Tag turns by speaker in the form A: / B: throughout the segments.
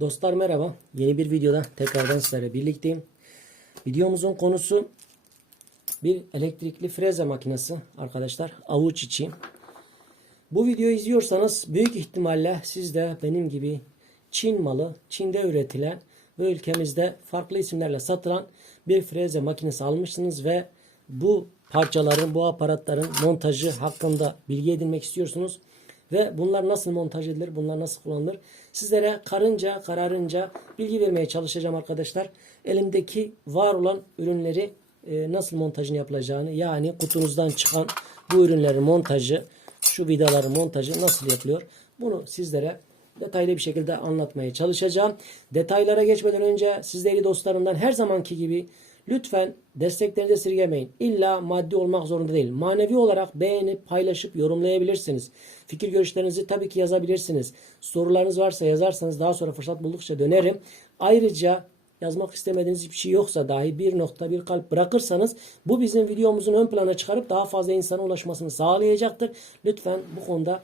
A: Dostlar merhaba. Yeni bir videoda tekrardan sizlerle birlikteyim. Videomuzun konusu bir elektrikli freze makinesi arkadaşlar. Avuç içi. Bu videoyu izliyorsanız büyük ihtimalle siz de benim gibi Çin malı, Çin'de üretilen ve ülkemizde farklı isimlerle satılan bir freze makinesi almışsınız ve bu parçaların, bu aparatların montajı hakkında bilgi edinmek istiyorsunuz. Ve bunlar nasıl montaj edilir, bunlar nasıl kullanılır? Sizlere karınca, kararınca bilgi vermeye çalışacağım arkadaşlar. Elimdeki var olan ürünleri e, nasıl montajını yapılacağını yani kutunuzdan çıkan bu ürünlerin montajı, şu vidaların montajı nasıl yapılıyor? Bunu sizlere detaylı bir şekilde anlatmaya çalışacağım. Detaylara geçmeden önce sizleri dostlarımdan her zamanki gibi lütfen desteklerinizi esirgemeyin. İlla maddi olmak zorunda değil. Manevi olarak beğenip paylaşıp yorumlayabilirsiniz. Fikir görüşlerinizi tabii ki yazabilirsiniz. Sorularınız varsa yazarsanız daha sonra fırsat buldukça dönerim. Ayrıca yazmak istemediğiniz hiçbir şey yoksa dahi bir nokta bir kalp bırakırsanız bu bizim videomuzun ön plana çıkarıp daha fazla insana ulaşmasını sağlayacaktır. Lütfen bu konuda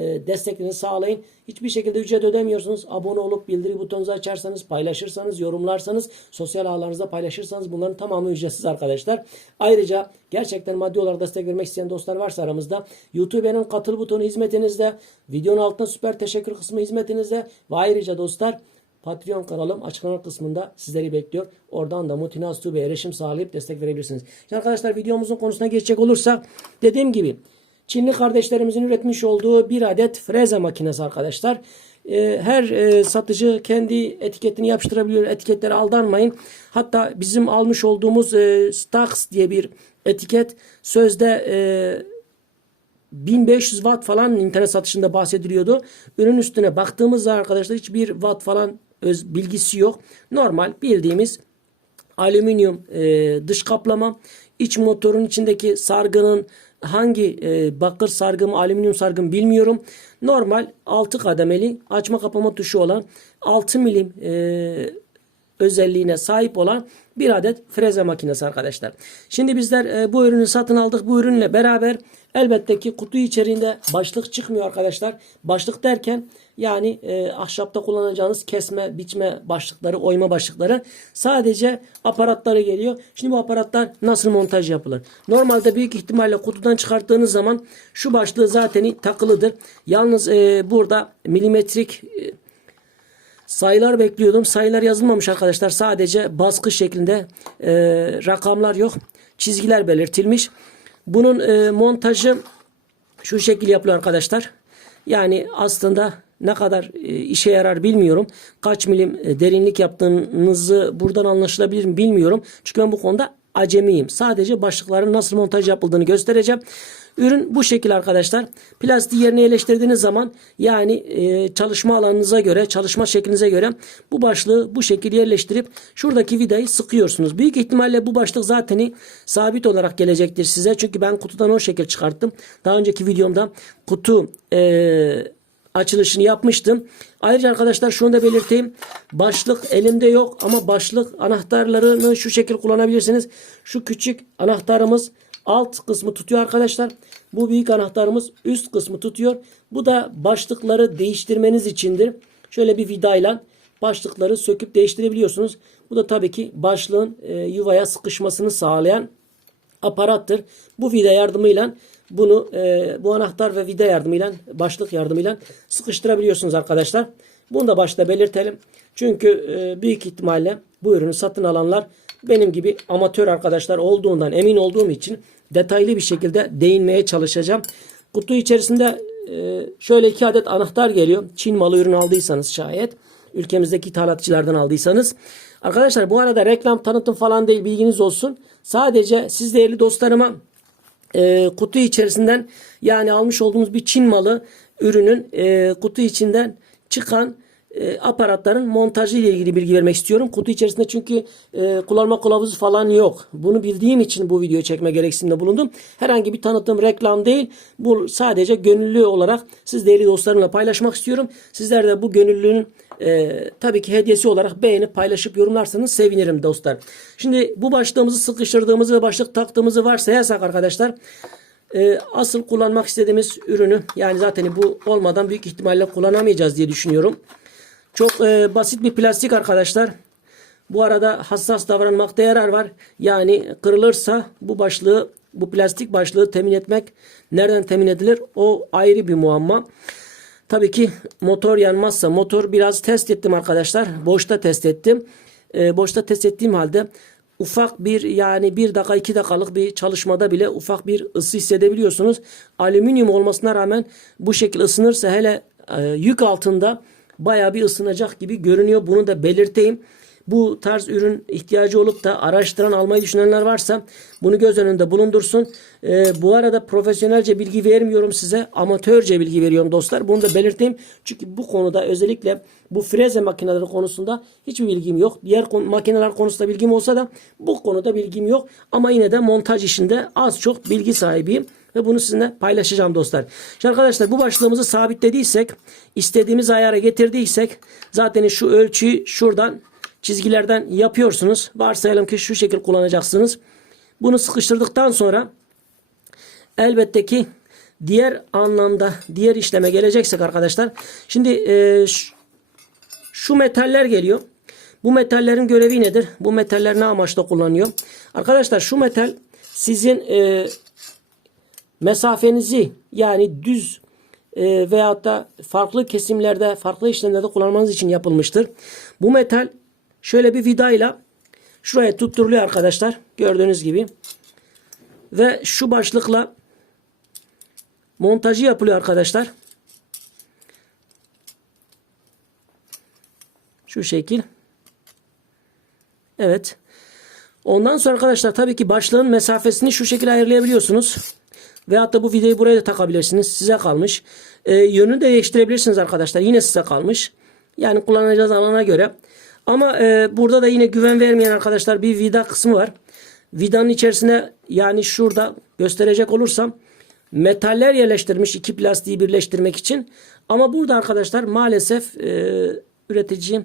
A: e, desteklerinizi sağlayın. Hiçbir şekilde ücret ödemiyorsunuz. Abone olup bildiri butonunuzu açarsanız, paylaşırsanız, yorumlarsanız, sosyal ağlarınızda paylaşırsanız bunların tamamı ücretsiz arkadaşlar. Ayrıca gerçekten maddi olarak destek vermek isteyen dostlar varsa aramızda YouTube'nin katıl butonu hizmetinizde, videonun altında süper teşekkür kısmı hizmetinizde ve ayrıca dostlar Patreon kanalım açıklama kısmında sizleri bekliyor. Oradan da Mutinaz Tube'ye erişim sağlayıp destek verebilirsiniz. Şimdi arkadaşlar videomuzun konusuna geçecek olursak dediğim gibi Çinli kardeşlerimizin üretmiş olduğu bir adet freze makinesi arkadaşlar. Ee, Her e, satıcı kendi etiketini yapıştırabiliyor. Etiketlere aldanmayın. Hatta bizim almış olduğumuz e, Stax diye bir etiket sözde e, 1500 watt falan internet satışında bahsediliyordu. Ürün üstüne baktığımızda arkadaşlar hiçbir watt falan öz bilgisi yok. Normal bildiğimiz alüminyum e, dış kaplama. iç motorun içindeki sargının hangi e, bakır sargı mı alüminyum sargı mı bilmiyorum. Normal 6 kademeli açma kapama tuşu olan 6 milim e, özelliğine sahip olan bir adet freze makinesi arkadaşlar. Şimdi bizler e, bu ürünü satın aldık. Bu ürünle beraber elbette ki kutu içeriğinde başlık çıkmıyor arkadaşlar. Başlık derken yani e, ahşapta kullanacağınız kesme, biçme başlıkları, oyma başlıkları sadece aparatları geliyor. Şimdi bu aparatlar nasıl montaj yapılır? Normalde büyük ihtimalle kutudan çıkarttığınız zaman şu başlığı zaten takılıdır. Yalnız e, burada milimetrik Sayılar bekliyordum. Sayılar yazılmamış arkadaşlar. Sadece baskı şeklinde e, rakamlar yok. Çizgiler belirtilmiş. Bunun e, montajı şu şekil yapılıyor arkadaşlar. Yani aslında ne kadar e, işe yarar bilmiyorum. Kaç milim e, derinlik yaptığınızı buradan anlaşılabilir mi bilmiyorum. Çünkü ben bu konuda acemiyim. Sadece başlıkların nasıl montaj yapıldığını göstereceğim. Ürün bu şekil arkadaşlar. Plastiği yerine yerleştirdiğiniz zaman yani e, çalışma alanınıza göre, çalışma şeklinize göre bu başlığı bu şekilde yerleştirip şuradaki vidayı sıkıyorsunuz. Büyük ihtimalle bu başlık zaten sabit olarak gelecektir size. Çünkü ben kutudan o şekil çıkarttım. Daha önceki videomda kutu e, açılışını yapmıştım. Ayrıca arkadaşlar şunu da belirteyim. Başlık elimde yok ama başlık anahtarlarını şu şekil kullanabilirsiniz. Şu küçük anahtarımız alt kısmı tutuyor arkadaşlar. Bu büyük anahtarımız üst kısmı tutuyor. Bu da başlıkları değiştirmeniz içindir. Şöyle bir vidayla başlıkları söküp değiştirebiliyorsunuz. Bu da tabii ki başlığın e, yuvaya sıkışmasını sağlayan aparattır. Bu vida yardımıyla bunu e, bu anahtar ve vida yardımıyla başlık yardımıyla sıkıştırabiliyorsunuz arkadaşlar. Bunu da başta belirtelim. Çünkü e, büyük ihtimalle bu ürünü satın alanlar benim gibi amatör arkadaşlar olduğundan emin olduğum için detaylı bir şekilde değinmeye çalışacağım. Kutu içerisinde e, şöyle iki adet anahtar geliyor. Çin malı ürün aldıysanız şayet. Ülkemizdeki ithalatçılardan aldıysanız. Arkadaşlar bu arada reklam tanıtım falan değil bilginiz olsun. Sadece siz değerli dostlarıma e, kutu içerisinden yani almış olduğumuz bir Çin malı ürünün e, kutu içinden çıkan e, aparatların montajı ile ilgili bilgi vermek istiyorum. Kutu içerisinde çünkü e, kullanma kılavuzu falan yok. Bunu bildiğim için bu videoyu çekme gereksinimde bulundum. Herhangi bir tanıtım, reklam değil. Bu sadece gönüllü olarak siz değerli dostlarımla paylaşmak istiyorum. Sizler de bu gönüllünün e, tabii ki hediyesi olarak beğenip paylaşıp yorumlarsanız sevinirim dostlar. Şimdi bu başlığımızı sıkıştırdığımızı ve başlık taktığımızı varsayarsak arkadaşlar e, asıl kullanmak istediğimiz ürünü yani zaten bu olmadan büyük ihtimalle kullanamayacağız diye düşünüyorum. Çok e, basit bir plastik arkadaşlar. Bu arada hassas davranmakta yarar var. Yani kırılırsa bu başlığı, bu plastik başlığı temin etmek nereden temin edilir? O ayrı bir muamma. Tabii ki motor yanmazsa motor biraz test ettim arkadaşlar. Boşta test ettim. Ee, boşta test ettiğim halde ufak bir yani bir dakika iki dakikalık bir çalışmada bile ufak bir ısı hissedebiliyorsunuz. Alüminyum olmasına rağmen bu şekilde ısınırsa hele e, yük altında baya bir ısınacak gibi görünüyor. Bunu da belirteyim. Bu tarz ürün ihtiyacı olup da araştıran almayı düşünenler varsa bunu göz önünde bulundursun. Ee, bu arada profesyonelce bilgi vermiyorum size. Amatörce bilgi veriyorum dostlar. Bunu da belirteyim. Çünkü bu konuda özellikle bu freze makineleri konusunda hiçbir bilgim yok. Diğer kon- makineler konusunda bilgim olsa da bu konuda bilgim yok. Ama yine de montaj işinde az çok bilgi sahibiyim. Ve bunu sizinle paylaşacağım dostlar. Şimdi arkadaşlar bu başlığımızı sabitlediysek, istediğimiz ayara getirdiysek zaten şu ölçüyü şuradan çizgilerden yapıyorsunuz. Varsayalım ki şu şekil kullanacaksınız. Bunu sıkıştırdıktan sonra elbette ki diğer anlamda diğer işleme geleceksek arkadaşlar. Şimdi e, şu metaller geliyor. Bu metallerin görevi nedir? Bu metaller ne amaçla kullanıyor? Arkadaşlar şu metal sizin e, mesafenizi yani düz e, veyahut da farklı kesimlerde, farklı işlemlerde kullanmanız için yapılmıştır. Bu metal şöyle bir vidayla şuraya tutturuluyor arkadaşlar. Gördüğünüz gibi. Ve şu başlıkla montajı yapılıyor arkadaşlar. Şu şekil. Evet. Ondan sonra arkadaşlar tabii ki başlığın mesafesini şu şekilde ayarlayabiliyorsunuz. Veyahut da bu videoyu buraya da takabilirsiniz. Size kalmış. Ee, yönünü de değiştirebilirsiniz arkadaşlar. Yine size kalmış. Yani kullanacağınız alana göre. Ama e, burada da yine güven vermeyen arkadaşlar bir vida kısmı var. Vidanın içerisine yani şurada gösterecek olursam metaller yerleştirmiş iki plastiği birleştirmek için. Ama burada arkadaşlar maalesef e, üretici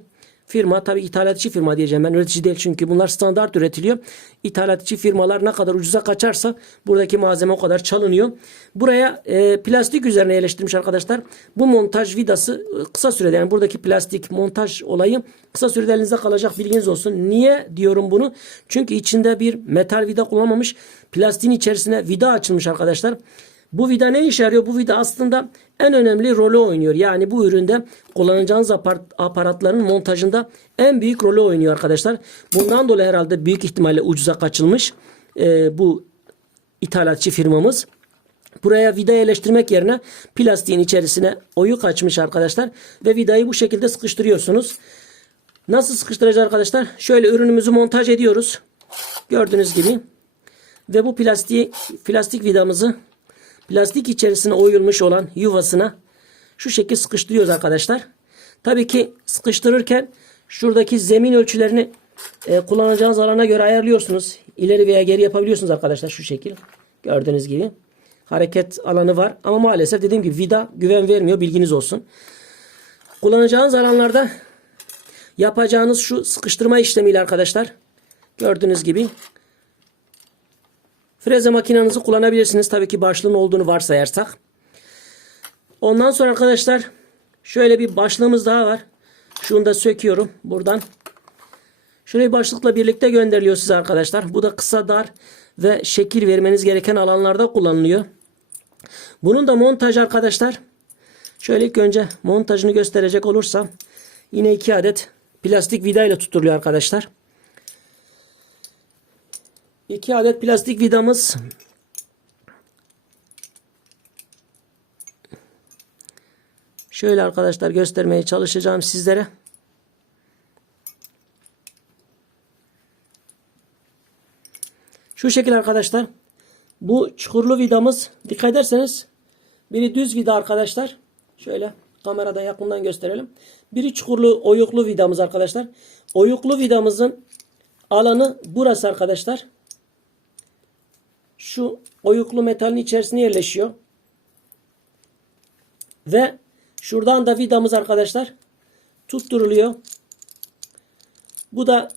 A: firma tabi ithalatçı firma diyeceğim ben üretici değil çünkü bunlar standart üretiliyor. İthalatçı firmalar ne kadar ucuza kaçarsa buradaki malzeme o kadar çalınıyor. Buraya e, plastik üzerine yerleştirmiş arkadaşlar. Bu montaj vidası e, kısa sürede yani buradaki plastik montaj olayı kısa sürede elinizde kalacak bilginiz olsun. Niye diyorum bunu? Çünkü içinde bir metal vida kullanmamış. Plastiğin içerisine vida açılmış arkadaşlar. Bu vida ne işe yarıyor? Bu vida aslında en önemli rolü oynuyor. Yani bu üründe kullanacağınız apar- aparatların montajında en büyük rolü oynuyor arkadaşlar. Bundan dolayı herhalde büyük ihtimalle ucuza kaçılmış e, bu ithalatçı firmamız. Buraya vida yerleştirmek yerine plastiğin içerisine oyuk açmış arkadaşlar. Ve vidayı bu şekilde sıkıştırıyorsunuz. Nasıl sıkıştıracağız arkadaşlar? Şöyle ürünümüzü montaj ediyoruz. Gördüğünüz gibi. Ve bu plastiği, plastik vidamızı plastik içerisine oyulmuş olan yuvasına şu şekilde sıkıştırıyoruz arkadaşlar. Tabii ki sıkıştırırken şuradaki zemin ölçülerini e, kullanacağınız alana göre ayarlıyorsunuz. İleri veya geri yapabiliyorsunuz arkadaşlar şu şekil. Gördüğünüz gibi. Hareket alanı var ama maalesef dediğim gibi vida güven vermiyor bilginiz olsun. Kullanacağınız alanlarda yapacağınız şu sıkıştırma işlemiyle arkadaşlar. Gördüğünüz gibi Freze makinenizi kullanabilirsiniz. Tabii ki başlığın olduğunu varsayarsak. Ondan sonra arkadaşlar şöyle bir başlığımız daha var. Şunu da söküyorum buradan. Şurayı başlıkla birlikte gönderiliyor size arkadaşlar. Bu da kısa dar ve şekil vermeniz gereken alanlarda kullanılıyor. Bunun da montaj arkadaşlar. Şöyle ilk önce montajını gösterecek olursam yine iki adet plastik vida ile tutturuluyor arkadaşlar. 2 adet plastik vidamız. Şöyle arkadaşlar göstermeye çalışacağım sizlere. Şu şekil arkadaşlar. Bu çukurlu vidamız dikkat ederseniz biri düz vida arkadaşlar. Şöyle kamerada yakından gösterelim. Biri çukurlu oyuklu vidamız arkadaşlar. Oyuklu vidamızın alanı burası arkadaşlar şu oyuklu metalin içerisine yerleşiyor. Ve şuradan da vidamız arkadaşlar tutturuluyor. Bu da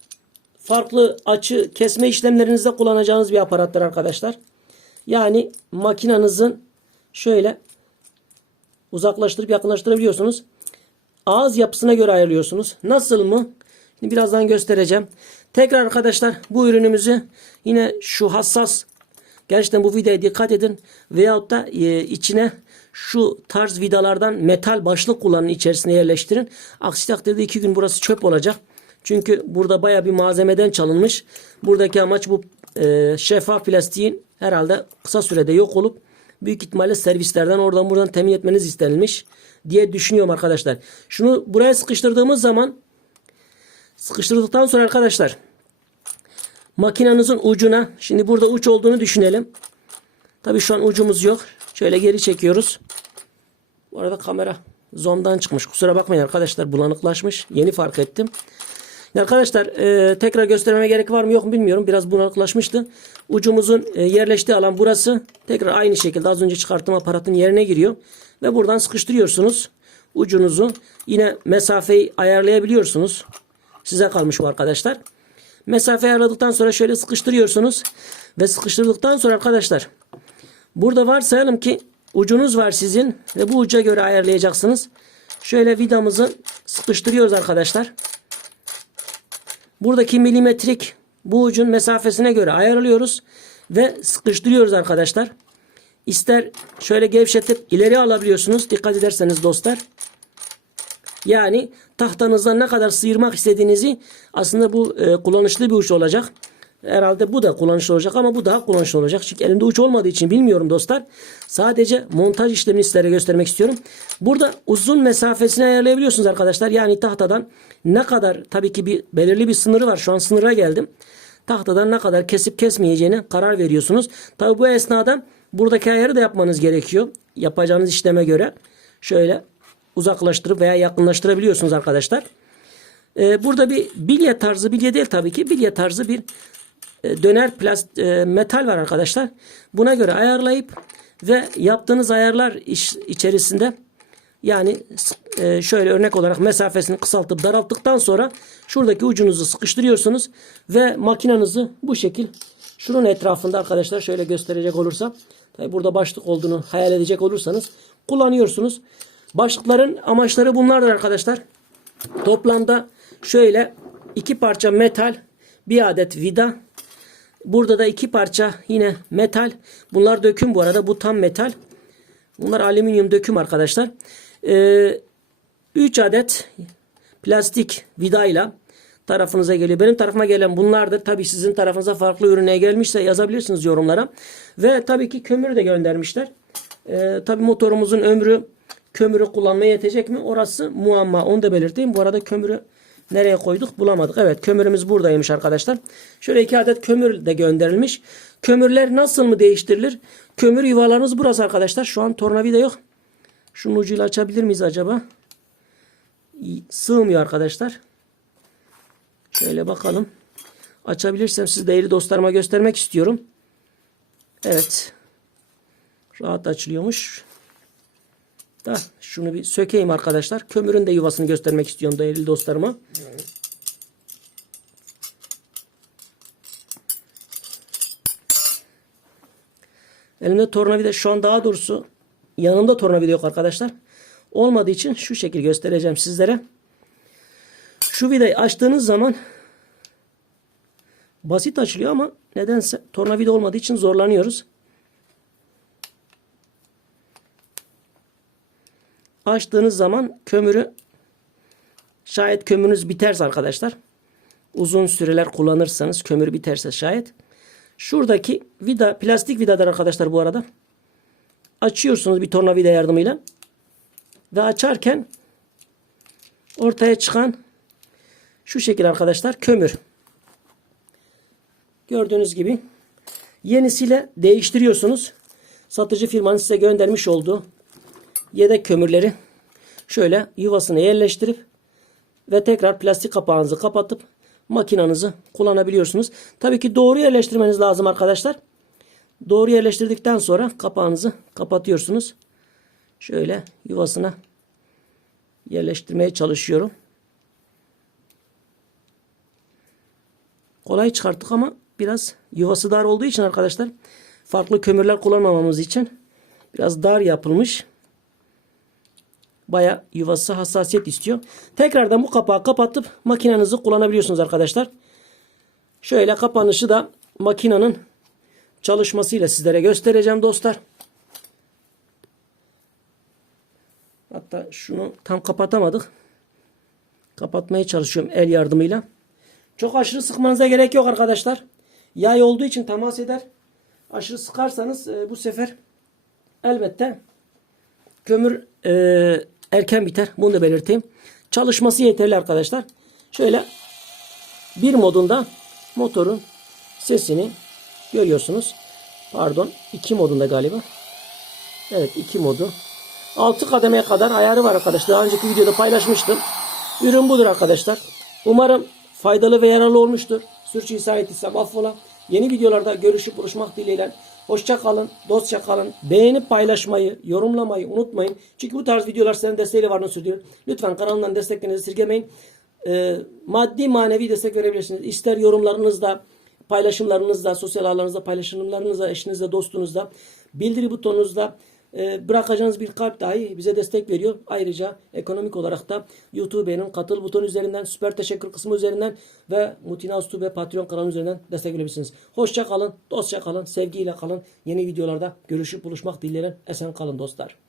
A: farklı açı kesme işlemlerinizde kullanacağınız bir aparattır arkadaşlar. Yani makinenizin şöyle uzaklaştırıp yakınlaştırabiliyorsunuz. ağız yapısına göre ayarlıyorsunuz. Nasıl mı? Şimdi birazdan göstereceğim. Tekrar arkadaşlar bu ürünümüzü yine şu hassas gerçekten bu vidaya dikkat edin. Veyahut da e, içine şu tarz vidalardan metal başlık kullanın içerisine yerleştirin. Aksi takdirde iki gün burası çöp olacak. Çünkü burada baya bir malzemeden çalınmış. Buradaki amaç bu e, şeffaf plastiğin herhalde kısa sürede yok olup büyük ihtimalle servislerden oradan buradan temin etmeniz istenilmiş diye düşünüyorum arkadaşlar. Şunu buraya sıkıştırdığımız zaman sıkıştırdıktan sonra arkadaşlar makinenizin ucuna şimdi burada uç olduğunu düşünelim. Tabii şu an ucumuz yok. Şöyle geri çekiyoruz. Bu arada kamera zoom'dan çıkmış. Kusura bakmayın arkadaşlar bulanıklaşmış. Yeni fark ettim. Şimdi arkadaşlar e, tekrar göstermeme gerek var mı yok mu bilmiyorum. Biraz bulanıklaşmıştı. Ucumuzun e, yerleştiği alan burası. Tekrar aynı şekilde az önce çıkarttığım aparatın yerine giriyor. Ve buradan sıkıştırıyorsunuz. Ucunuzu yine mesafeyi ayarlayabiliyorsunuz. Size kalmış bu arkadaşlar. Mesafe ayarladıktan sonra şöyle sıkıştırıyorsunuz. Ve sıkıştırdıktan sonra arkadaşlar burada varsayalım ki ucunuz var sizin ve bu uca göre ayarlayacaksınız. Şöyle vidamızı sıkıştırıyoruz arkadaşlar. Buradaki milimetrik bu ucun mesafesine göre ayarlıyoruz ve sıkıştırıyoruz arkadaşlar. İster şöyle gevşetip ileri alabiliyorsunuz. Dikkat ederseniz dostlar. Yani tahtanızdan ne kadar sıyırmak istediğinizi aslında bu e, kullanışlı bir uç olacak. Herhalde bu da kullanışlı olacak ama bu daha kullanışlı olacak. Çünkü elimde uç olmadığı için bilmiyorum dostlar. Sadece montaj işlemini sizlere göstermek istiyorum. Burada uzun mesafesini ayarlayabiliyorsunuz arkadaşlar. Yani tahtadan ne kadar tabii ki bir belirli bir sınırı var. Şu an sınıra geldim. Tahtadan ne kadar kesip kesmeyeceğine karar veriyorsunuz. Tabii bu esnada buradaki ayarı da yapmanız gerekiyor. Yapacağınız işleme göre. Şöyle uzaklaştırıp veya yakınlaştırabiliyorsunuz arkadaşlar. Ee, burada bir bilye tarzı, bilye değil tabii ki, bilye tarzı bir e, döner plast e, metal var arkadaşlar. Buna göre ayarlayıp ve yaptığınız ayarlar iş, içerisinde yani e, şöyle örnek olarak mesafesini kısaltıp daralttıktan sonra şuradaki ucunuzu sıkıştırıyorsunuz ve makinenizi bu şekil şunun etrafında arkadaşlar şöyle gösterecek olursam tabi burada başlık olduğunu hayal edecek olursanız kullanıyorsunuz. Başlıkların amaçları bunlardır arkadaşlar. Toplamda şöyle iki parça metal, bir adet vida. Burada da iki parça yine metal. Bunlar döküm bu arada. Bu tam metal. Bunlar alüminyum döküm arkadaşlar. Ee, 3 adet plastik vidayla tarafınıza geliyor. Benim tarafıma gelen bunlardır. Tabi sizin tarafınıza farklı ürüne gelmişse yazabilirsiniz yorumlara. Ve tabii ki kömür de göndermişler. Ee, tabi motorumuzun ömrü kömürü kullanmaya yetecek mi? Orası muamma. Onu da belirteyim. Bu arada kömürü nereye koyduk bulamadık. Evet kömürümüz buradaymış arkadaşlar. Şöyle iki adet kömür de gönderilmiş. Kömürler nasıl mı değiştirilir? Kömür yuvalarımız burası arkadaşlar. Şu an tornavida yok. Şunun ucuyla açabilir miyiz acaba? Sığmıyor arkadaşlar. Şöyle bakalım. Açabilirsem siz değerli dostlarıma göstermek istiyorum. Evet. Rahat açılıyormuş. Da şunu bir sökeyim arkadaşlar. Kömürün de yuvasını göstermek istiyorum değerli dostlarıma. Elimde tornavida şu an daha doğrusu yanımda tornavida yok arkadaşlar. Olmadığı için şu şekil göstereceğim sizlere. Şu vidayı açtığınız zaman basit açılıyor ama nedense tornavida olmadığı için zorlanıyoruz. Açtığınız zaman kömürü şayet kömürünüz biterse arkadaşlar uzun süreler kullanırsanız kömür biterse şayet şuradaki vida plastik vidadır arkadaşlar bu arada. Açıyorsunuz bir tornavida yardımıyla ve açarken ortaya çıkan şu şekil arkadaşlar kömür. Gördüğünüz gibi yenisiyle değiştiriyorsunuz. Satıcı firmanın size göndermiş olduğu yedek kömürleri şöyle yuvasına yerleştirip ve tekrar plastik kapağınızı kapatıp makinanızı kullanabiliyorsunuz. Tabii ki doğru yerleştirmeniz lazım arkadaşlar. Doğru yerleştirdikten sonra kapağınızı kapatıyorsunuz. Şöyle yuvasına yerleştirmeye çalışıyorum. Kolay çıkarttık ama biraz yuvası dar olduğu için arkadaşlar farklı kömürler kullanmamamız için biraz dar yapılmış. Baya yuvası hassasiyet istiyor. Tekrardan bu kapağı kapatıp makinenizi kullanabiliyorsunuz arkadaşlar. Şöyle kapanışı da makinenin çalışmasıyla sizlere göstereceğim dostlar. Hatta şunu tam kapatamadık. Kapatmaya çalışıyorum el yardımıyla. Çok aşırı sıkmanıza gerek yok arkadaşlar. Yay olduğu için temas eder. Aşırı sıkarsanız e, bu sefer elbette kömür e, erken biter. Bunu da belirteyim. Çalışması yeterli arkadaşlar. Şöyle bir modunda motorun sesini görüyorsunuz. Pardon iki modunda galiba. Evet iki modu. 6 kademeye kadar ayarı var arkadaşlar. Daha önceki videoda paylaşmıştım. Ürün budur arkadaşlar. Umarım faydalı ve yararlı olmuştur. Sürçülisan ettiysem affola. Yeni videolarda görüşüp buluşmak dileğiyle. Hoşça kalın, dostça kalın. Beğenip paylaşmayı, yorumlamayı unutmayın. Çünkü bu tarz videolar sizlerin desteğiyle varlığını sürdürüyor. Lütfen kanalımdan desteklerinizi esirgemeyin. Ee, maddi manevi destek verebilirsiniz. İster yorumlarınızda, paylaşımlarınızda, sosyal ağlarınızda, paylaşımlarınızda, eşinizle, dostunuzda, bildiri butonunuzda e, bırakacağınız bir kalp dahi bize destek veriyor. Ayrıca ekonomik olarak da YouTube'nin katıl butonu üzerinden, süper teşekkür kısmı üzerinden ve Mutina ve Patreon kanalı üzerinden destek verebilirsiniz. Hoşça kalın, dostça kalın, sevgiyle kalın. Yeni videolarda görüşüp buluşmak dileğiyle esen kalın dostlar.